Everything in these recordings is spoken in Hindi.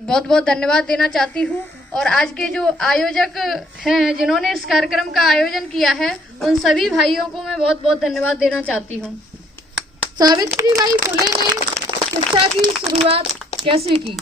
बहुत बहुत धन्यवाद देना चाहती हूँ। और आज के जो आयोजक हैं जिन्होंने इस कार्यक्रम का आयोजन किया है, उन सभी भाइयों को मैं बहुत बहुत धन्यवाद देना चाहती हूँ। सावित्रीबाई फुले ने शिक्षा की शुरुआत कैसे की?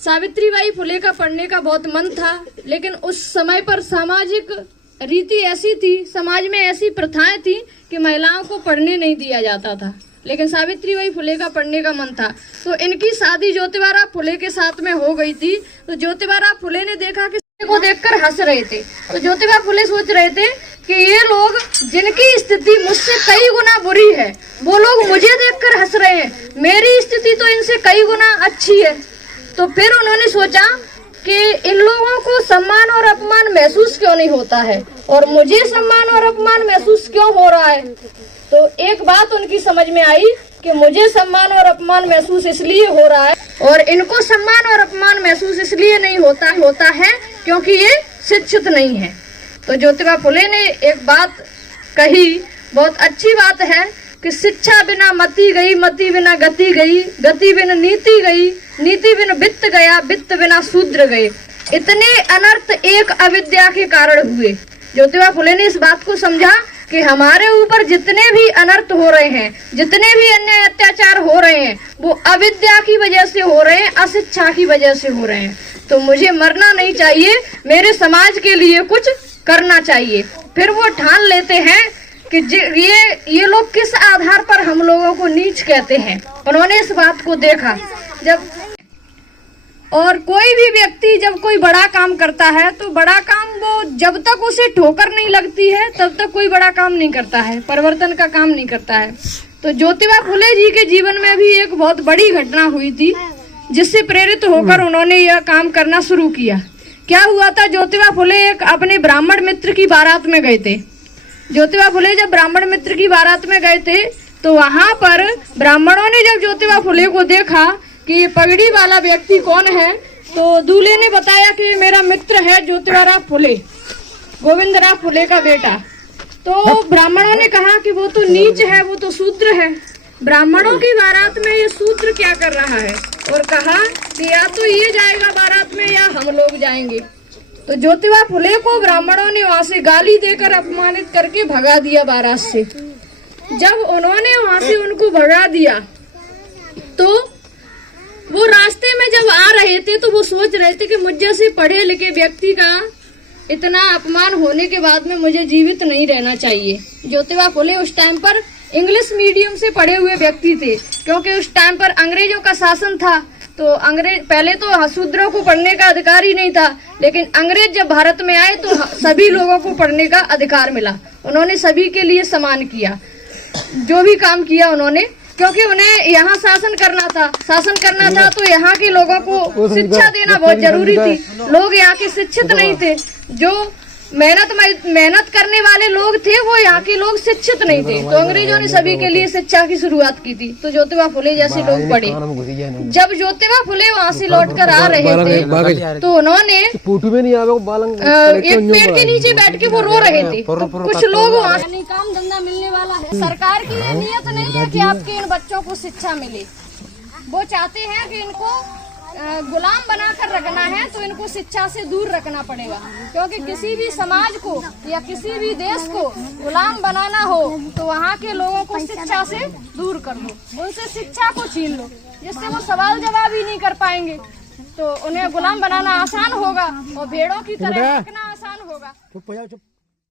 सावित्रीबाई फुले का पढ़ने का बहुत मन था, लेकिन उस समय पर सामाजिक रीति ऐसी थी, समाज में ऐसी प्रथाएं थी कि महिलाओं को पढ़ने नहीं दिया जाता था। लेकिन सावित्रीबाई फुले का पढ़ने का मन था, तो इनकी शादी ज्योतिबाराव फुले के साथ में हो गई थी। तो ज्योतिबाराव फुले ने देखा कि को देखकर हंस रहे थे, तो ज्योतिबा फुले सोच रहे थे कि ये लोग जिनकी स्थिति मुझसे कई गुना बुरी है, वो लोग मुझे देखकर हंस रहे हैं, मेरी स्थिति तो इनसे कई गुना अच्छी है। तो फिर उन्होंने सोचा कि इन लोगों को सम्मान और अपमान महसूस क्यों नहीं होता है और मुझे सम्मान और अपमान महसूस क्यों हो रहा है। तो एक बात उनकी समझ में आई कि मुझे सम्मान और अपमान महसूस इसलिए हो रहा है और इनको सम्मान और अपमान महसूस इसलिए नहीं होता है क्योंकि ये शिक्षित नहीं है। तो ज्योतिबा फुले ने एक बात कही, बहुत अच्छी बात है कि शिक्षा बिना मति गई, मति बिना गति गई, गति बिना नीति गई, नीति बिना वित्त गया, वित्त बिना शूद्र गए। इतने अनर्थ एक अविद्या के कारण हुए। ज्योतिबा फुले ने इस बात को समझा कि हमारे ऊपर जितने भी अनर्थ हो रहे हैं, जितने भी अन्याय अत्याचार हो रहे हैं, वो अविद्या की वजह से हो रहे हैं, अशिक्षा की वजह से हो रहे हैं। तो मुझे मरना नहीं चाहिए, मेरे समाज के लिए कुछ करना चाहिए। फिर वो ठान लेते हैं कि ये लोग किस आधार पर हम लोगों को नीच कहते हैं। उन्होंने इस बात को देखा। और कोई भी व्यक्ति जब कोई बड़ा काम करता है तो बड़ा काम वो जब तक उसे ठोकर नहीं लगती है तब तक कोई बड़ा काम नहीं करता है, परिवर्तन का काम नहीं करता है। तो ज्योतिबा फुले जी के जीवन में भी एक बहुत बड़ी घटना हुई थी, जिससे प्रेरित होकर उन्होंने यह काम करना शुरू किया। क्या हुआ था? ज्योतिबा फुले एक अपने ब्राह्मण मित्र की बारात में गए थे। ज्योतिबा फुले जब ब्राह्मण मित्र की बारात में गए थे तो वहां पर ब्राह्मणों ने जब ज्योतिबा फुले को देखा कि ये पगड़ी वाला व्यक्ति कौन है, तो दूल्हे ने बताया कि मेरा मित्र है ज्योतिबाराव फुले, गोविंदराव फुले का बेटा। तो ब्राह्मणों ने कहा कि वो तो नीच है, वो तो शूद्र है, ब्राह्मणों की बारात में ये शूद्र क्या कर रहा है। और कहा कि या तो ये जाएगा बारात में या हम लोग जाएंगे। तो ज्योतिबा फुले को ब्राह्मणों ने वहां से गाली देकर अपमानित करके भगा दिया बारात से। जब उन्होंने वहां से उनको भगा दिया तो वो रास्ते में जब आ रहे थे तो वो सोच रहे थे कि मुझ जैसे पढ़े लिखे व्यक्ति का इतना अपमान होने के बाद में मुझे जीवित नहीं रहना चाहिए। ज्योतिबा फुले उस टाइम पर इंग्लिश मीडियम से पढ़े हुए व्यक्ति थे, क्योंकि उस टाइम पर अंग्रेजों का शासन था। तो अंग्रेज पहले तो शूद्रों को पढ़ने का अधिकार ही नहीं था, लेकिन अंग्रेज जब भारत में आए तो सभी लोगों को पढ़ने का अधिकार मिला। उन्होंने सभी के लिए समान किया, जो भी काम किया उन्होंने, क्योंकि उन्हें यहाँ शासन करना था तो यहाँ के लोगों को शिक्षा देना बहुत जरूरी थी। लोग यहाँ के शिक्षित नहीं थे, जो मेहनत करने वाले लोग थे वो यहाँ के लोग शिक्षित नहीं थे। तो अंग्रेजों ने सभी के लिए शिक्षा की शुरुआत की थी। तो ज्योतिबा फुले जैसे लोग पढ़े। जब ज्योतिबा फुले वहाँ से लौटकर आ रहे थे तो उन्होंने एक पेड़ के नीचे बैठ के वो रो रहे थे। तो कुछ लोग वहाँ से काम धंधा मिलने वाला है। सरकार की ये नियत नहीं है कि आपके इन बच्चों को शिक्षा मिले। वो चाहते हैं कि इनको गुलाम बनाकर रखना है, तो इनको शिक्षा से दूर रखना पड़ेगा। क्योंकि किसी भी समाज को या किसी भी देश को गुलाम बनाना हो तो वहाँ के लोगों को शिक्षा से दूर कर दो, उनसे शिक्षा को छीन लो, जिससे वो सवाल जवाब ही नहीं कर पाएंगे। तो उन्हें गुलाम बनाना आसान होगा और भेड़ों की तरह रखना आसान होगा।